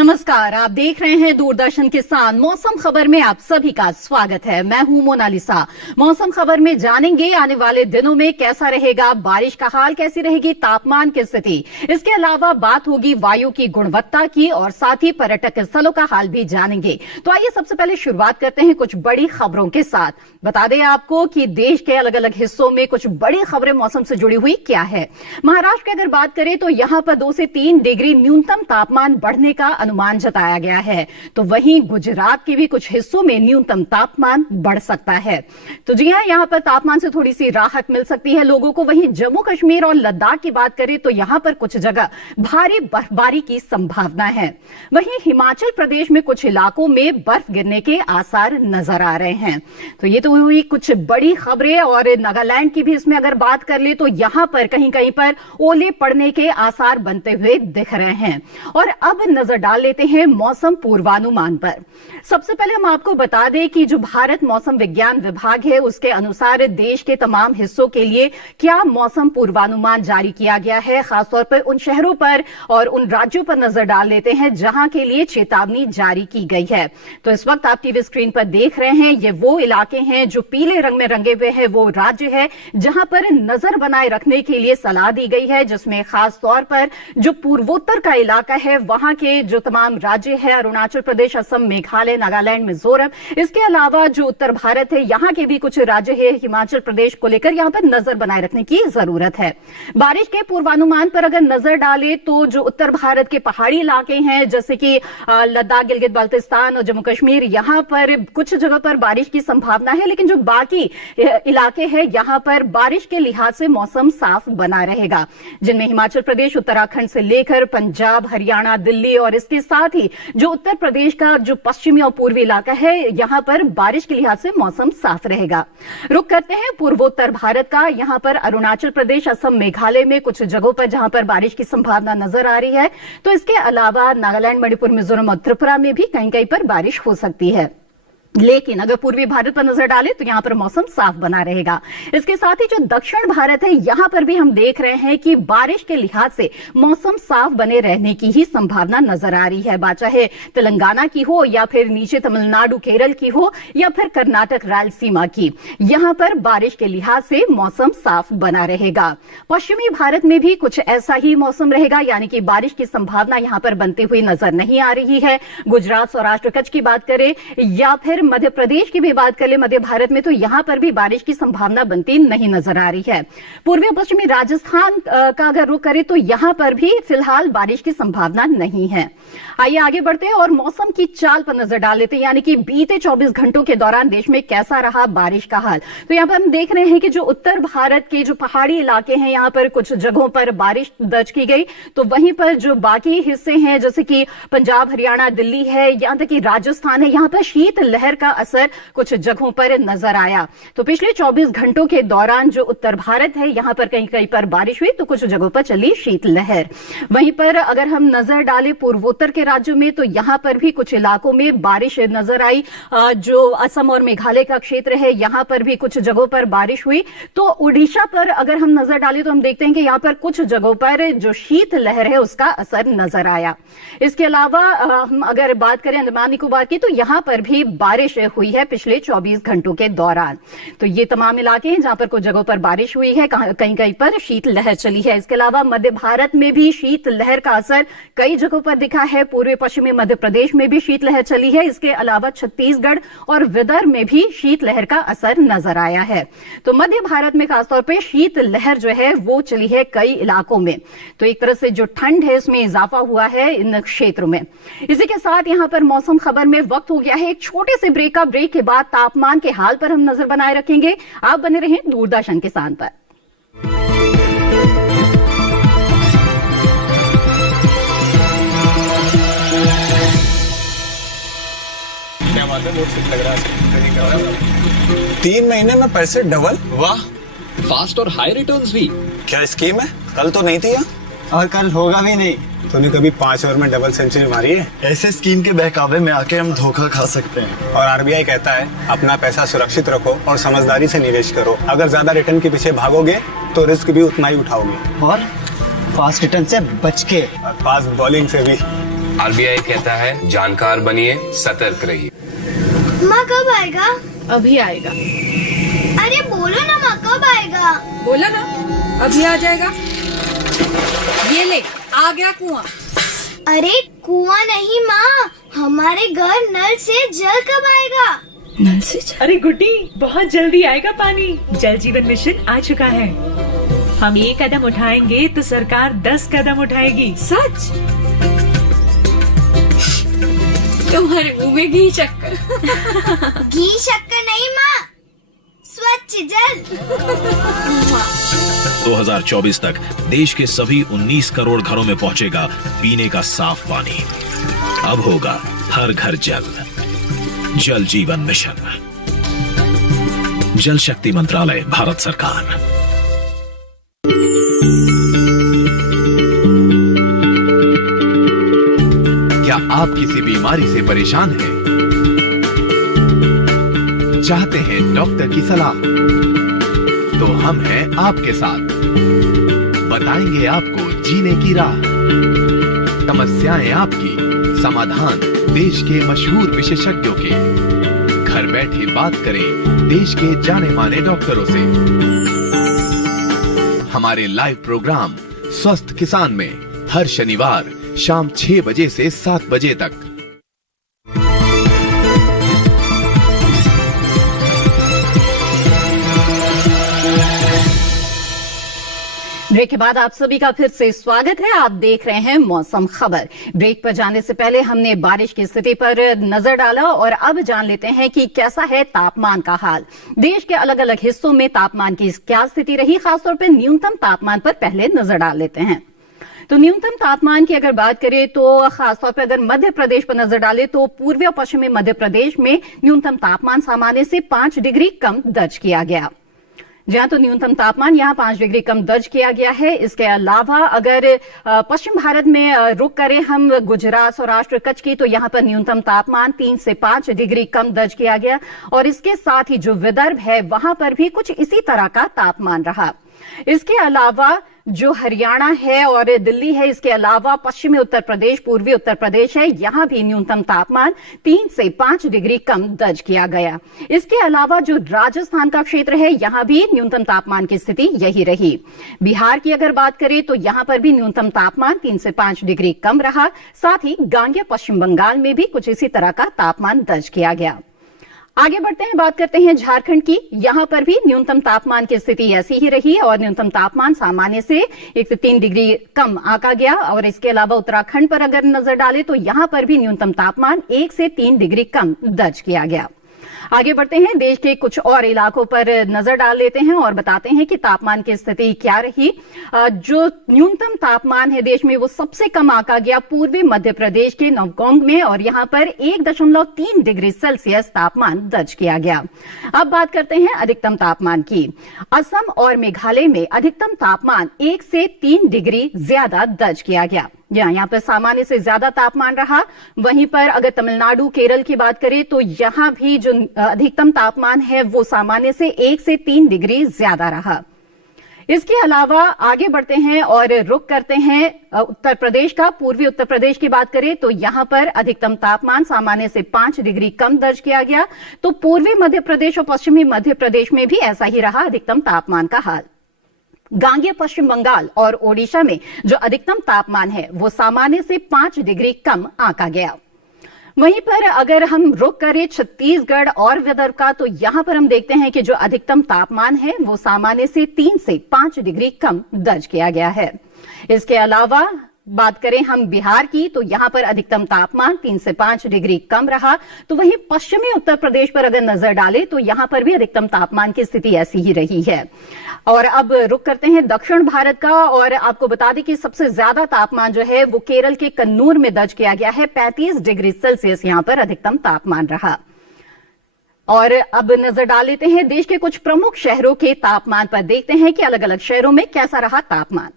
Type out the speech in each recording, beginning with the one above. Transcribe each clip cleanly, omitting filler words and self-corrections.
नमस्कार, आप देख रहे हैं दूरदर्शन किसान। मौसम खबर में आप सभी का स्वागत है। मैं हूं मोनालिसा। मौसम खबर में जानेंगे आने वाले दिनों में कैसा रहेगा बारिश का हाल, कैसी रहेगी तापमान की स्थिति। इसके अलावा बात होगी वायु की गुणवत्ता की और साथ ही पर्यटक स्थलों का हाल भी जानेंगे। तो आइए सबसे पहले शुरुआत करते हैं कुछ बड़ी खबरों के साथ। बता दें आपको कि देश के अलग अलग हिस्सों में कुछ बड़ी खबरें मौसम से जुड़ी हुई क्या है। महाराष्ट्र की अगर बात करें तो यहां पर 2 से 3 डिग्री न्यूनतम तापमान बढ़ने का अनुमान जताया गया है। तो वहीं गुजरात के भी कुछ हिस्सों में न्यूनतम तापमान बढ़ सकता है। तो जी हां, यहां पर तापमान से थोड़ी सी राहत मिल सकती है लोगों को। वहीं जम्मू कश्मीर और लद्दाख की बात करें तो यहां पर कुछ जगह भारी बर्फबारी की संभावना है। वहीं हिमाचल प्रदेश में कुछ इलाकों में बर्फ गिरने के आसार नजर आ रहे हैं। तो ये तो हुई कुछ बड़ी खबरें। और नागालैंड की भी इसमें अगर बात कर ले तो यहां पर कहीं कहीं पर ओले पड़ने के आसार बनते हुए दिख रहे हैं। और अब नजर डाल लेते हैं मौसम पूर्वानुमान पर। सबसे पहले हम आपको बता दें कि जो भारत मौसम विज्ञान विभाग है उसके अनुसार देश के तमाम हिस्सों के लिए क्या मौसम पूर्वानुमान जारी किया गया है। खासतौर पर उन शहरों पर और उन राज्यों पर नजर डाल लेते हैं जहां के लिए चेतावनी जारी की गई है। तो इस वक्त आप टीवी स्क्रीन पर देख रहे हैं, ये वो इलाके हैं जो पीले रंग में रंगे हुए हैं। वो राज्य है जहां पर नजर बनाए रखने के लिए सलाह दी गई है, जिसमें खासतौर पर जो पूर्वोत्तर का इलाका है वहां के जो तमाम राज्य है, अरुणाचल प्रदेश, असम, मेघालय, नागालैंड, मिजोरम, इसके अलावा जो उत्तर भारत है यहां के भी कुछ राज्य है, हिमाचल प्रदेश को लेकर यहां पर नजर बनाए रखने की जरूरत है। बारिश के पूर्वानुमान पर अगर नजर डाले तो जो उत्तर भारत के पहाड़ी इलाके हैं जैसे कि लद्दाख, गिलगित बाल्टिस्तान और जम्मू कश्मीर, यहां पर कुछ जगह पर बारिश की संभावना है। लेकिन जो बाकी इलाके हैं यहां पर बारिश के लिहाज से मौसम साफ बना रहेगा, जिनमें हिमाचल प्रदेश, उत्तराखंड से लेकर पंजाब, हरियाणा, दिल्ली और इसके साथ ही जो उत्तर प्रदेश का जो पश्चिमी और पूर्वी इलाका है यहां पर बारिश के लिहाज से मौसम साफ रहेगा। रुक करते हैं पूर्वोत्तर भारत का। यहां पर अरुणाचल प्रदेश, असम, मेघालय में कुछ जगहों पर जहां पर बारिश की संभावना नजर आ रही है। तो इसके अलावा नागालैंड, मणिपुर, मिजोरम और त्रिपुरा में भी कहीं कहीं पर बारिश हो सकती है। लेकिन अगर पूर्वी भारत पर नजर डालें तो यहां पर मौसम साफ बना रहेगा। इसके साथ ही जो दक्षिण भारत है यहां पर भी हम देख रहे हैं कि बारिश के लिहाज से मौसम साफ बने रहने की ही संभावना नजर आ रही है। बात चाहे तेलंगाना की हो या फिर नीचे तमिलनाडु, केरल की हो या फिर कर्नाटक, रायलसीमा की, यहां पर बारिश के लिहाज से मौसम साफ बना रहेगा। पश्चिमी भारत में भी कुछ ऐसा ही मौसम रहेगा, यानी कि बारिश की संभावना यहां पर बनती हुई नजर नहीं आ रही है। गुजरात, सौराष्ट्र, कच्छ की बात करें या फिर मध्य प्रदेश की भी बात कर ले, मध्य भारत में, तो यहां पर भी बारिश की संभावना बनती नहीं नजर आ रही है। पूर्वी और पश्चिमी राजस्थान का अगर रुख करें तो यहां पर भी फिलहाल बारिश की संभावना नहीं है। आइए आगे बढ़ते हैं और मौसम की चाल पर नजर डाल लेते हैं, यानी कि बीते 24 घंटों के दौरान देश में कैसा रहा बारिश का हाल। तो यहां पर हम देख रहे हैं कि जो उत्तर भारत के जो पहाड़ी इलाके हैं यहां पर कुछ जगहों पर बारिश दर्ज की गई। तो वहीं पर जो बाकी हिस्से हैं जैसे कि पंजाब, हरियाणा, दिल्ली है, यहां तक कि राजस्थान है, यहां पर शीत लहर का असर कुछ जगहों पर नजर आया। तो पिछले 24 घंटों के दौरान जो उत्तर भारत है यहां पर कहीं कहीं पर बारिश हुई तो कुछ जगहों पर चली शीतलहर। वहीं पर अगर हम नजर डालें पूर्वोत्तर के राज्यों में तो यहां पर भी कुछ इलाकों में बारिश नजर आई। जो असम और मेघालय का क्षेत्र है यहां पर भी कुछ जगहों पर बारिश हुई। तो उड़ीसा पर अगर हम नजर डालें तो हम देखते हैं कि यहां पर कुछ जगहों पर जो शीतलहर है उसका असर नजर आया। इसके अलावा हम अगर बात करें अंडमान निकोबार की तो यहां पर भी बारिश हुई है पिछले 24 घंटों के दौरान। तो ये तमाम इलाके हैं जहां पर कुछ जगहों पर बारिश हुई है, कहीं कहीं पर शीतलहर चली है। इसके अलावा मध्य भारत में भी शीतलहर का असर कई जगहों पर दिखा है। पूर्वी पश्चिमी मध्य प्रदेश में भी शीतलहर चली है। इसके अलावा छत्तीसगढ़ और विदर्भ में भी शीतलहर का असर नजर आया है। तो मध्य भारत में खासतौर पर शीतलहर जो है वो चली है कई इलाकों में। तो एक तरह से जो ठंड है इसमें इजाफा हुआ है इन क्षेत्रों में। इसी के साथ यहां पर मौसम खबर में वक्त हो गया है एक छोटे से ब्रेक का। ब्रेक के बाद तापमान के हाल पर हम नजर बनाए रखेंगे। आप बने रहें दूरदर्शन किसान पर। क्या बात है, बहुत ठीक लग रहा है। 3 महीने में पैसे डबल? वाह, फास्ट और हाई रिटर्न्स भी। क्या स्कीम है? कल तो नहीं थी यहाँ। और कल होगा भी नहीं। तूने कभी 5 ओवर में डबल सेंचुरी मारी है? ऐसे स्कीम के बहकावे में आके हम धोखा खा सकते हैं। और आरबीआई कहता है अपना पैसा सुरक्षित रखो और समझदारी से निवेश करो। अगर ज्यादा रिटर्न के पीछे भागोगे तो रिस्क भी उतना ही उठाओगे। और फास्ट रिटर्न से बच के। और फास्ट बॉलिंग से भी। आरबीआई कहता है जानकार बनिए, सतर्क रहिए। माँ कब आएगा? अभी आएगा। अरे बोलो ना माँ कब आएगा? बोला ना अभी आ जाएगा। ये ले आ गया कुआं। अरे कुआं नहीं माँ, हमारे घर नल से जल कब आएगा? नल से जल? अरे गुड्डी, बहुत जल्दी आएगा पानी। जल जीवन मिशन आ चुका है। हम 1 कदम उठाएंगे तो सरकार 10 कदम उठाएगी। सच? तुम्हारे मुंह में घी शक्कर। घी शक्कर नहीं माँ, स्वच्छ जल। 2024 तक देश के सभी 19 करोड़ घरों में पहुंचेगा पीने का साफ पानी। अब होगा हर घर जल। जल जीवन मिशन, जल शक्ति मंत्रालय, भारत सरकार। क्या आप किसी बीमारी से परेशान हैं? चाहते हैं डॉक्टर की सलाह? तो हम हैं आपके साथ, बताएंगे आपको जीने की राह। समस्याएं आपकी, समाधान देश के मशहूर विशेषज्ञों के। घर बैठे बात करें देश के जाने माने डॉक्टरों से। हमारे लाइव प्रोग्राम स्वस्थ किसान में हर शनिवार शाम 6 बजे से 7 बजे तक। ब्रेक के बाद आप सभी का फिर से स्वागत है। आप देख रहे हैं मौसम खबर। ब्रेक पर जाने से पहले हमने बारिश की स्थिति पर नजर डाला और अब जान लेते हैं कि कैसा है तापमान का हाल। देश के अलग अलग हिस्सों में तापमान की क्या स्थिति रही, खासतौर पर न्यूनतम तापमान पर पहले नजर डाल लेते हैं। तो न्यूनतम तापमान की अगर बात करें तो खासतौर पर अगर मध्य प्रदेश पर नजर डालें तो पूर्वी और पश्चिमी मध्य प्रदेश में न्यूनतम तापमान सामान्य से 5 डिग्री कम दर्ज किया गया। जहां तो न्यूनतम तापमान यहां 5 डिग्री कम दर्ज किया गया है। इसके अलावा अगर पश्चिम भारत में रुक करें हम गुजरात, सौराष्ट्र, कच्छ की, तो यहां पर न्यूनतम तापमान 3 से 5 डिग्री कम दर्ज किया गया। और इसके साथ ही जो विदर्भ है वहां पर भी कुछ इसी तरह का तापमान रहा। इसके अलावा जो हरियाणा है और दिल्ली है, इसके अलावा पश्चिमी उत्तर प्रदेश, पूर्वी उत्तर प्रदेश है, यहां भी न्यूनतम तापमान 3 से 5 डिग्री कम दर्ज किया गया। इसके अलावा जो राजस्थान का क्षेत्र है यहां भी न्यूनतम तापमान की स्थिति यही रही। बिहार की अगर बात करें तो यहां पर भी न्यूनतम तापमान 3 से 5 डिग्री कम रहा। साथ ही गांगेय पश्चिम बंगाल में भी कुछ इसी तरह का तापमान दर्ज किया गया। आगे बढ़ते हैं, बात करते हैं झारखंड की। यहां पर भी न्यूनतम तापमान की स्थिति ऐसी ही रही और न्यूनतम तापमान सामान्य से 1 से 3 डिग्री कम आंका गया। और इसके अलावा उत्तराखंड पर अगर नजर डालें तो यहां पर भी न्यूनतम तापमान 1 से 3 डिग्री कम दर्ज किया गया। आगे बढ़ते हैं, देश के कुछ और इलाकों पर नजर डाल लेते हैं और बताते हैं कि तापमान की स्थिति क्या रही। जो न्यूनतम तापमान है देश में वो सबसे कम आंका गया पूर्वी मध्य प्रदेश के नवगोंग में और यहां पर 1.3 डिग्री सेल्सियस तापमान दर्ज किया गया। अब बात करते हैं अधिकतम तापमान की। असम और मेघालय में अधिकतम तापमान 1 से 3 डिग्री ज्यादा दर्ज किया गया। यहाँ पर सामान्य से ज्यादा तापमान रहा। वहीं पर अगर तमिलनाडु, केरल की बात करें तो यहां भी जो अधिकतम तापमान है वो सामान्य से 1 से 3 डिग्री ज्यादा रहा। इसके अलावा आगे बढ़ते हैं और रुख करते हैं उत्तर प्रदेश का। पूर्वी उत्तर प्रदेश की बात करें तो यहां पर अधिकतम तापमान सामान्य से 5 डिग्री कम दर्ज किया गया। तो पूर्वी मध्य प्रदेश और पश्चिमी मध्य प्रदेश में भी ऐसा ही रहा अधिकतम तापमान का हाल। गांगेय पश्चिम बंगाल और ओडिशा में जो अधिकतम तापमान है वो सामान्य से 5 डिग्री कम आंका गया। वहीं पर अगर हम रुख करें छत्तीसगढ़ और विदर्भ का तो यहां पर हम देखते हैं कि जो अधिकतम तापमान है वो सामान्य से 3 से 5 डिग्री कम दर्ज किया गया है। इसके अलावा बात करें हम बिहार की तो यहां पर अधिकतम तापमान 3 से 5 डिग्री कम रहा। तो वहीं पश्चिमी उत्तर प्रदेश पर अगर नजर डालें तो यहां पर भी अधिकतम तापमान की स्थिति ऐसी ही रही है। और अब रुख करते हैं दक्षिण भारत का और आपको बता दें कि सबसे ज्यादा तापमान जो है वो केरल के कन्नूर में दर्ज किया गया है। 35 डिग्री सेल्सियस यहां पर अधिकतम तापमान रहा। और अब नजर डाल लेते हैं देश के कुछ प्रमुख शहरों के तापमान पर। देखते हैं कि अलग अलग शहरों में कैसा रहा तापमान।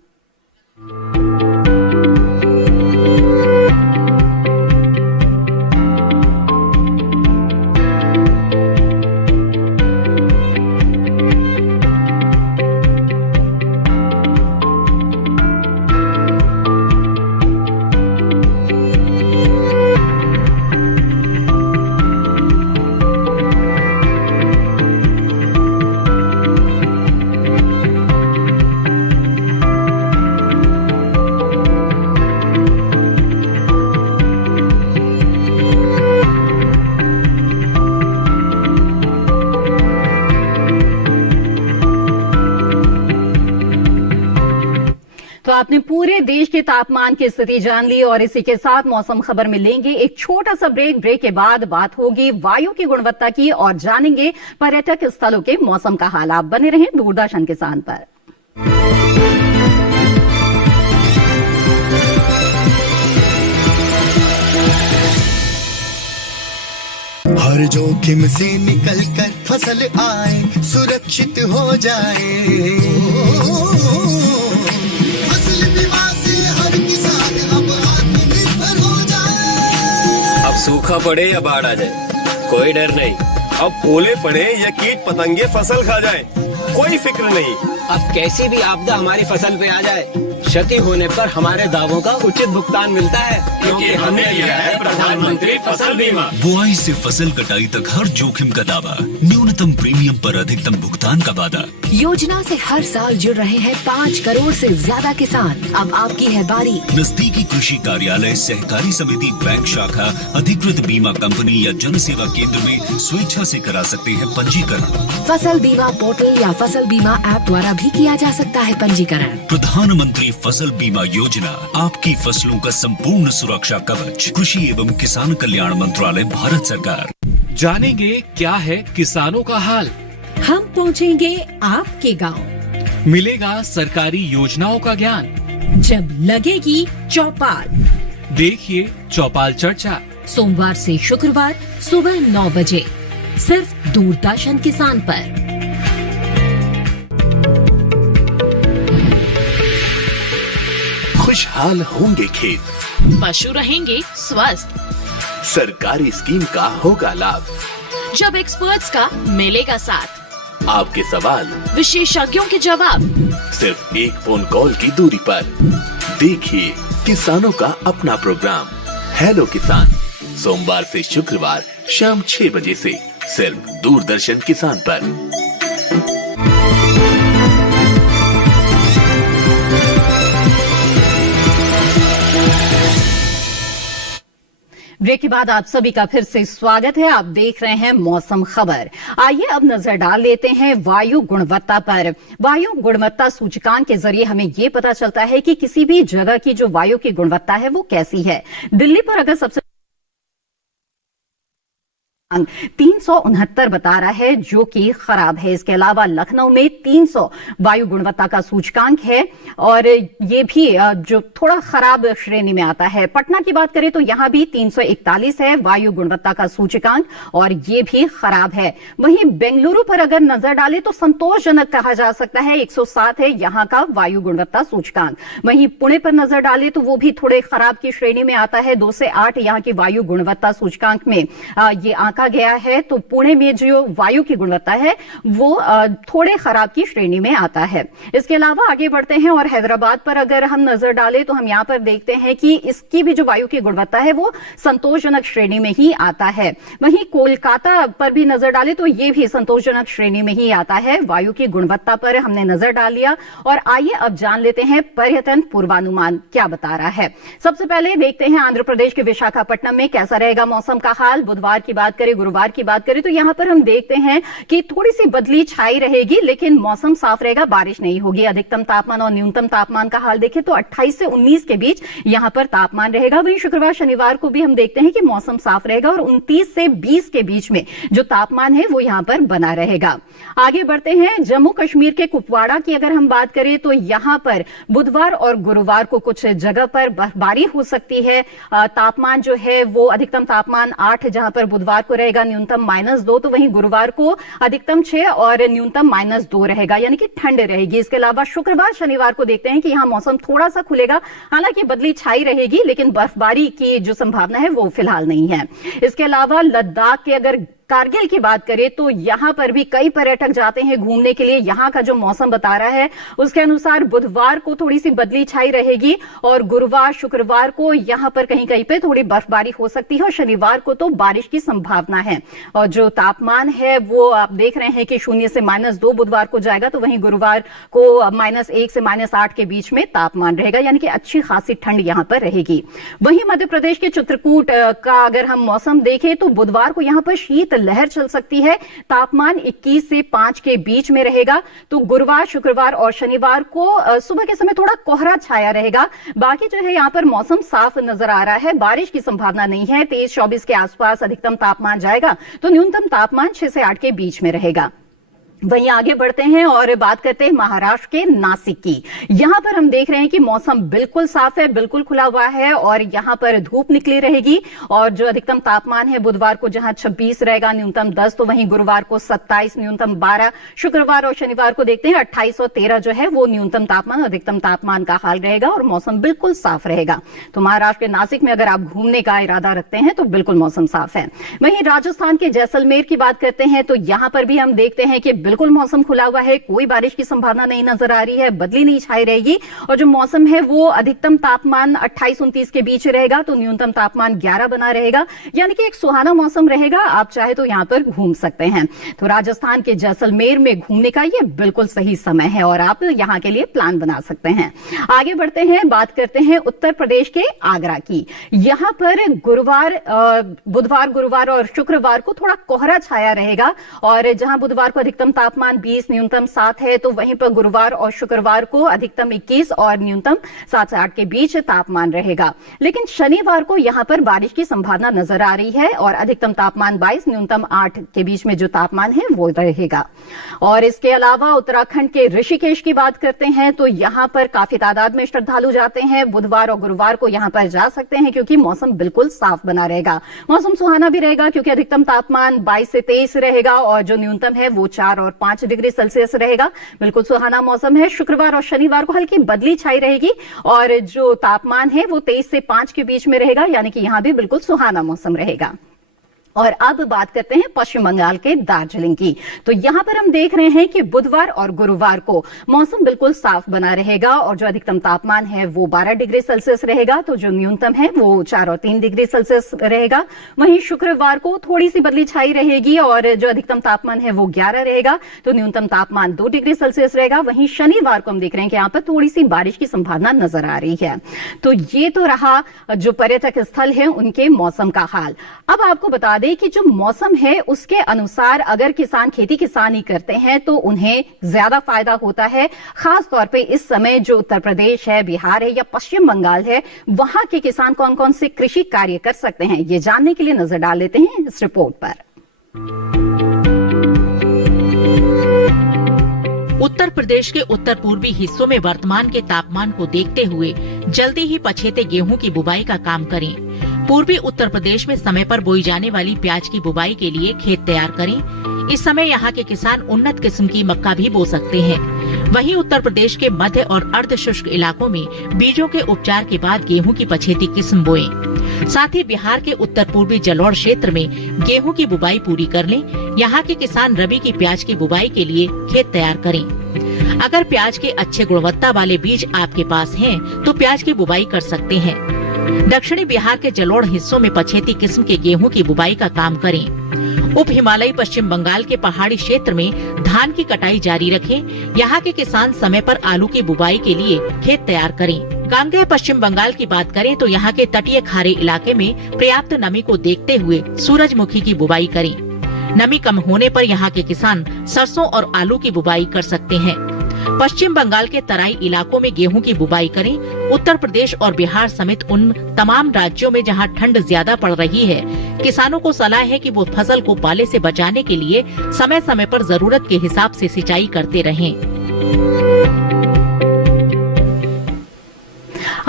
आपने पूरे देश के तापमान की स्थिति जान ली और इसी के साथ मौसम खबर में लेंगे एक छोटा सा ब्रेक के बाद बात होगी वायु की गुणवत्ता की और जानेंगे पर्यटक स्थलों के मौसम का हाल। आप बने रहें दूरदर्शन किसान पर। हर जोखिम से निकल कर फसल आए, सुरक्षित हो जाए। फसल बीमा से हर किसान अब आत्मनिर्भर हो जाए। अब सूखा पड़े या बाढ़ आ जाए, कोई डर नहीं। अब ओले पड़े या कीट पतंगे फसल खा जाए, कोई फिक्र नहीं। अब कैसी भी आपदा हमारी फसल पे आ जाए, क्षति होने पर हमारे दावों का उचित भुगतान मिलता है, क्योंकि हमने लिया है प्रधानमंत्री फसल बीमा। बुआई से फसल कटाई तक हर जोखिम का दावा, न्यूनतम प्रीमियम पर अधिकतम भुगतान का वादा। योजना से हर साल जुड़ रहे हैं 5 करोड़ से ज्यादा किसान। अब आपकी है बारी। नजदीकी कृषि कार्यालय, सहकारी समिति, बैंक शाखा, अधिकृत बीमा कंपनी या जन सेवा केंद्र में स्वेच्छा से करा सकते हैं पंजीकरण। फसल बीमा पोर्टल या फसल बीमा ऐप द्वारा भी किया जा सकता है पंजीकरण। प्रधानमंत्री फसल बीमा योजना, आपकी फसलों का संपूर्ण सुरक्षा कवच। कृषि एवं किसान कल्याण मंत्रालय, भारत सरकार। जानेंगे क्या है किसानों का हाल। हम पहुंचेंगे आपके गांव, मिलेगा सरकारी योजनाओं का ज्ञान। जब लगेगी चौपाल, देखिए चौपाल चर्चा, सोमवार से शुक्रवार सुबह 9 बजे सिर्फ दूरदर्शन किसान पर। खुशहाल होंगे खेत, पशु रहेंगे स्वस्थ, सरकारी स्कीम का होगा लाभ, जब एक्सपर्ट्स का मिलेगा साथ, आपके सवाल विशेषज्ञों के जवाब, सिर्फ एक फोन कॉल की दूरी पर। देखिए किसानों का अपना प्रोग्राम हेलो किसान, सोमवार से शुक्रवार शाम 6 बजे से सिर्फ दूरदर्शन किसान पर। ब्रेक के बाद आप सभी का फिर से स्वागत है। आप देख रहे हैं मौसम खबर। आइए अब नजर डाल लेते हैं वायु गुणवत्ता पर। वायु गुणवत्ता सूचकांक के जरिए हमें यह पता चलता है कि किसी भी जगह की जो वायु की गुणवत्ता है वो कैसी है। दिल्ली पर अगर सबसे 369 बता रहा है जो कि खराब है। इसके अलावा लखनऊ में 300 वायु गुणवत्ता का सूचकांक है और ये भी जो थोड़ा खराब श्रेणी में आता है। पटना की बात करें तो यहां भी 341 है वायु गुणवत्ता का सूचकांक और ये भी खराब है। वहीं बेंगलुरु पर अगर नजर डालें तो संतोषजनक कहा जा सकता है, 107 है यहां का वायु गुणवत्ता सूचकांक। वहीं पुणे पर नजर डालें तो वो भी थोड़े खराब की श्रेणी में आता है, 2 से 8 यहां की वायु गुणवत्ता सूचकांक में ये आंका गया है। तो पुणे में जो वायु की गुणवत्ता है वो थोड़े खराब की श्रेणी में आता है। इसके अलावा आगे बढ़ते हैं और हैदराबाद पर अगर हम नजर डालें तो हम यहां पर देखते हैं कि इसकी भी जो वायु की गुणवत्ता है वो संतोषजनक श्रेणी में ही आता है। वहीं कोलकाता पर भी नजर डालें तो ये भी संतोषजनक श्रेणी में ही आता है। वायु की गुणवत्ता पर हमने नजर डाल लिया और आइए अब जान लेते हैं पर्यटन पूर्वानुमान क्या बता रहा है। सबसे पहले देखते हैं आंध्र प्रदेश के विशाखापट्टनम में कैसा रहेगा मौसम का हाल। बुधवार की बात करें, गुरुवार की बात करें तो यहां पर हम देखते हैं कि थोड़ी सी बदली छाई रहेगी लेकिन मौसम साफ रहेगा, बारिश नहीं होगी। अधिकतम तापमान और न्यूनतम तापमान का हाल देखें तो 28 से 19 के बीच यहां पर तापमान रहेगा। वहीं शुक्रवार शनिवार को भी हम देखते हैं कि मौसम साफ रहेगा और 29 से 20 के बीच में जो तापमान है वो यहां पर बना रहेगा। आगे बढ़ते हैं जम्मू कश्मीर के कुपवाड़ा की अगर हम बात करें तो यहां पर बुधवार और गुरुवार को कुछ जगह पर बर्फबारी हो सकती है। तापमान जो है वो अधिकतम तापमान 8 जहां पर बुधवार को रहेगा, न्यूनतम -2, तो वहीं गुरुवार को अधिकतम 6 और न्यूनतम -2 रहेगा, यानी कि ठंड रहेगी। इसके अलावा शुक्रवार शनिवार को देखते हैं कि यहां मौसम थोड़ा सा खुलेगा, हालांकि बदली छाई रहेगी लेकिन बर्फबारी की जो संभावना है वो फिलहाल नहीं है। इसके अलावा लद्दाख के अगर कारगिल की बात करें तो यहां पर भी कई पर्यटक जाते हैं घूमने के लिए। यहां का जो मौसम बता रहा है उसके अनुसार बुधवार को थोड़ी सी बदली छाई रहेगी और गुरुवार शुक्रवार को यहां पर कहीं कहीं पे थोड़ी बर्फबारी हो सकती है और शनिवार को तो बारिश की संभावना संभावना है। और जो तापमान है वो आप देख रहे हैं कि 0 से -2 बुधवार को जाएगा, तो वहीं गुरुवार को -1 से -8 के बीच में तापमान रहेगा, यानी कि अच्छी खासी ठंड यहां पर रहेगी। वहीं मध्य प्रदेश के चित्रकूट का अगर हम मौसम देखें तो बुधवार को यहां पर शीत लहर चल सकती है। तापमान 21 से 5 के बीच में रहेगा। तो गुरुवार, शुक्रवार और शनिवार को सुबह के समय थोड़ा कोहरा छाया रहेगा। बाकी जो है यहां पर मौसम साफ नजर आ रहा है, बारिश की संभावना नहीं है। 23-24 के आसपास अधिकतम तापमान जाएगा, तो न्यूनतम तापमान 6 से 8 के बीच में रहेगा। वहीं आगे बढ़ते हैं और बात करते हैं महाराष्ट्र के नासिक की। यहां पर हम देख रहे हैं कि मौसम बिल्कुल साफ है, बिल्कुल खुला हुआ है और यहां पर धूप निकली रहेगी। और जो अधिकतम तापमान है बुधवार को जहां 26 रहेगा, न्यूनतम 10, तो वहीं गुरुवार को 27, न्यूनतम 12। शुक्रवार और शनिवार को देखते हैं 28 और 13 जो है वो न्यूनतम तापमान और अधिकतम तापमान का हाल रहेगा और मौसम बिल्कुल साफ रहेगा। तो महाराष्ट्र के नासिक में अगर आप घूमने का इरादा रखते हैं तो बिल्कुल मौसम साफ है। वहीं राजस्थान के जैसलमेर की बात करते हैं तो यहां पर भी हम देखते हैं कि बिल्कुल मौसम खुला हुआ है, कोई बारिश की संभावना नहीं नजर आ रही है, बदली नहीं छाई रहेगी। और जो मौसम है वो अधिकतम तापमान 28-29 के बीच रहेगा, तो न्यूनतम तापमान 11 बना रहेगा, यानी कि एक सुहाना मौसम रहेगा। आप चाहे तो यहां पर घूम सकते हैं। तो राजस्थान के जैसलमेर में घूमने का ये बिल्कुल सही समय है और आप यहां के लिए प्लान बना सकते हैं। आगे बढ़ते हैं, बात करते हैं उत्तर प्रदेश के आगरा की। यहां पर बुधवार, गुरुवार और शुक्रवार को थोड़ा कोहरा छाया रहेगा और जहां बुधवार को अधिकतम तापमान 20, न्यूनतम 7 है, तो वहीं पर गुरुवार और शुक्रवार को अधिकतम 21 और न्यूनतम 7 से 8 के बीच तापमान रहेगा। लेकिन शनिवार को यहां पर बारिश की संभावना नजर आ रही है और अधिकतम तापमान 22, न्यूनतम 8 के बीच में जो तापमान है वो रहेगा। और इसके अलावा उत्तराखंड के ऋषिकेश की बात करते हैं तो यहां पर काफी तादाद में श्रद्धालु जाते हैं। बुधवार और गुरुवार को यहां पर जा सकते हैं क्योंकि मौसम बिल्कुल साफ बना रहेगा। मौसम सुहाना भी रहेगा क्योंकि अधिकतम तापमान 22 से 23 रहेगा और जो न्यूनतम है वो 4 और 5 डिग्री सेल्सियस रहेगा। बिल्कुल सुहाना मौसम है। शुक्रवार और शनिवार को हल्की बदली छाई रहेगी और जो तापमान है वो 23 से 5 के बीच में रहेगा, यानी कि यहां भी बिल्कुल सुहाना मौसम रहेगा। और अब बात करते हैं पश्चिम बंगाल के दार्जिलिंग की। तो यहां पर हम देख रहे हैं कि बुधवार और गुरुवार को मौसम बिल्कुल साफ बना रहेगा और जो अधिकतम तापमान है वो 12 डिग्री सेल्सियस रहेगा, तो जो न्यूनतम है वो 4 और 3 डिग्री सेल्सियस रहेगा। वहीं शुक्रवार को थोड़ी सी बदली छाई रहेगी और जो अधिकतम तापमान है वो 11 रहेगा, तो न्यूनतम तापमान 2 डिग्री सेल्सियस रहेगा। वहीं शनिवार को हम देख रहे हैं कि यहाँ पर थोड़ी सी बारिश की संभावना नजर आ रही है। तो ये तो रहा जो पर्यटक स्थल है उनके मौसम का हाल। अब आपको बता कि जो मौसम है उसके अनुसार अगर किसान खेती किसानी करते हैं तो उन्हें ज्यादा फायदा होता है। खास तौर पे इस समय जो उत्तर प्रदेश है, बिहार है या पश्चिम बंगाल है, वहां के किसान कौन कौन से कृषि कार्य कर सकते हैं, ये जानने के लिए नजर डाल लेते हैं इस रिपोर्ट पर। उत्तर प्रदेश के उत्तर पूर्वी हिस्सों में वर्तमान के तापमान को देखते हुए जल्दी ही पछेते गेहूं की बुवाई का काम करें। पूर्वी उत्तर प्रदेश में समय पर बोई जाने वाली प्याज की बुवाई के लिए खेत तैयार करें। इस समय यहाँ के किसान उन्नत किस्म की मक्का भी बो सकते हैं। वहीं उत्तर प्रदेश के मध्य और अर्ध शुष्क इलाकों में बीजों के उपचार के बाद गेहूं की पछेती किस्म बोएं। साथ ही बिहार के उत्तर पूर्वी जलोढ़ क्षेत्र में गेहूं की बुवाई पूरी कर लें। यहाँ के किसान रबी की प्याज की बुवाई के लिए खेत तैयार करें। अगर प्याज के अच्छे गुणवत्ता वाले बीज आपके पास हैं, तो प्याज की बुवाई कर सकते हैं। दक्षिणी बिहार के जलोढ़ हिस्सों में पछेती किस्म के गेहूं की बुवाई का काम करें। उप हिमालयी पश्चिम बंगाल के पहाड़ी क्षेत्र में धान की कटाई जारी रखें। यहाँ के किसान समय पर आलू की बुवाई के लिए खेत तैयार करें। गांगेय पश्चिम बंगाल की बात करें तो यहाँ के तटीय खारे इलाके में पर्याप्त नमी को देखते हुए सूरजमुखी की बुवाई करें। नमी कम होने पर यहाँ के किसान सरसों और आलू की बुवाई कर सकते हैं। पश्चिम बंगाल के तराई इलाकों में गेहूं की बुवाई करें। उत्तर प्रदेश और बिहार समेत उन तमाम राज्यों में जहां ठंड ज्यादा पड़ रही है, किसानों को सलाह है कि वो फसल को पाले से बचाने के लिए समय समय पर जरूरत के हिसाब से सिंचाई करते रहें।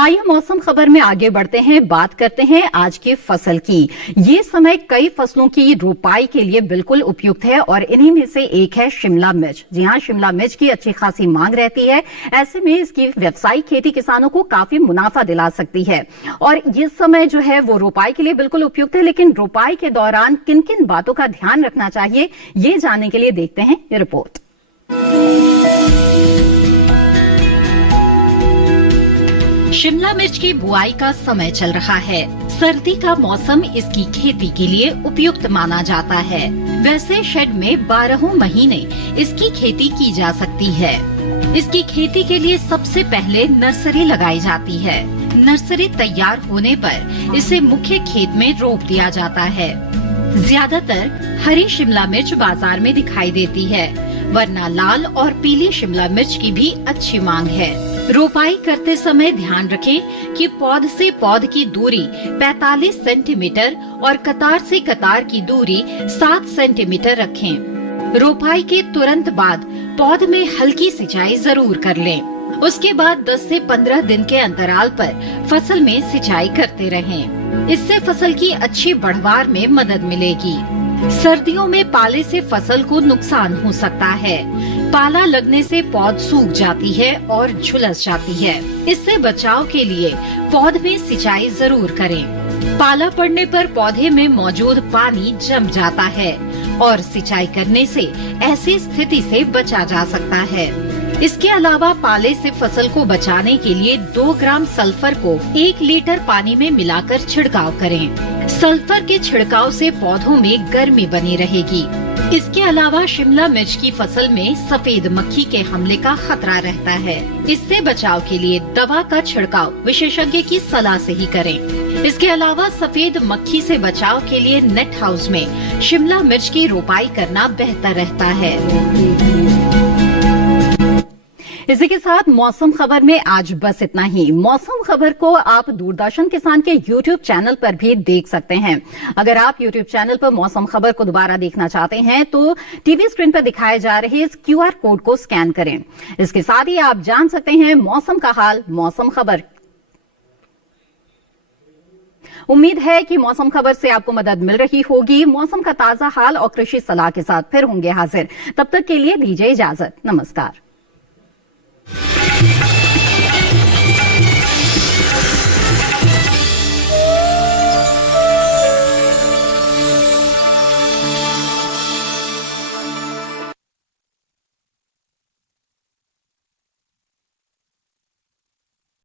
आइए मौसम खबर में आगे बढ़ते हैं, बात करते हैं आज की फसल की। ये समय कई फसलों की रोपाई के लिए बिल्कुल उपयुक्त है और इन्हीं में से एक है शिमला मिर्च। जी हाँ, शिमला मिर्च की अच्छी खासी मांग रहती है। ऐसे में इसकी व्यावसायिक खेती किसानों को काफी मुनाफा दिला सकती है और ये समय जो है वो रोपाई के लिए बिल्कुल उपयुक्त है। लेकिन रोपाई के दौरान किन किन बातों का ध्यान रखना चाहिए, ये जानने के लिए देखते हैं ये रिपोर्ट। शिमला मिर्च की बुआई का समय चल रहा है। सर्दी का मौसम इसकी खेती के लिए उपयुक्त माना जाता है। वैसे शेड में 12 महीने इसकी खेती की जा सकती है। इसकी खेती के लिए सबसे पहले नर्सरी लगाई जाती है। नर्सरी तैयार होने पर इसे मुख्य खेत में रोप दिया जाता है। ज्यादातर हरी शिमला मिर्च बाजार में दिखाई देती है, वरना लाल और पीली शिमला मिर्च की भी अच्छी मांग है। रोपाई करते समय ध्यान रखें कि पौध से पौध की दूरी 45 सेंटीमीटर और कतार से कतार की दूरी 7 सेंटीमीटर रखें। रोपाई के तुरंत बाद पौध में हल्की सिंचाई जरूर कर लें। उसके बाद 10 से 15 दिन के अंतराल पर फसल में सिंचाई करते रहें। इससे फसल की अच्छी बढ़वार में मदद मिलेगी। सर्दियों में पाले से फसल को नुकसान हो सकता है। पाला लगने से पौध सूख जाती है और झुलस जाती है। इससे बचाव के लिए पौध में सिंचाई जरूर करें। पाला पड़ने पर पौधे में मौजूद पानी जम जाता है और सिंचाई करने से ऐसी स्थिति से बचा जा सकता है। इसके अलावा पाले से फसल को बचाने के लिए 2 ग्राम सल्फर को 1 लीटर पानी में मिलाकर छिड़काव करें। सल्फर के छिड़काव से पौधों में गर्मी बनी रहेगी। इसके अलावा शिमला मिर्च की फसल में सफेद मक्खी के हमले का खतरा रहता है। इससे बचाव के लिए दवा का छिड़काव विशेषज्ञ की सलाह से ही करें। इसके अलावा सफेद मक्खी से बचाव के लिए नेट हाउस में शिमला मिर्च की रोपाई करना बेहतर रहता है। इसी के साथ मौसम खबर में आज बस इतना ही। मौसम खबर को आप दूरदर्शन किसान के YouTube चैनल पर भी देख सकते हैं। अगर आप YouTube चैनल पर मौसम खबर को दोबारा देखना चाहते हैं तो टीवी स्क्रीन पर दिखाए जा रहे इस QR कोड को स्कैन करें। इसके साथ ही आप जान सकते हैं मौसम का हाल मौसम खबर। उम्मीद है कि मौसम खबर से आपको मदद मिल रही होगी। मौसम का ताजा हाल और कृषि सलाह के साथ फिर होंगे हाजिर। तब तक के लिए दीजिए इजाजत। नमस्कार।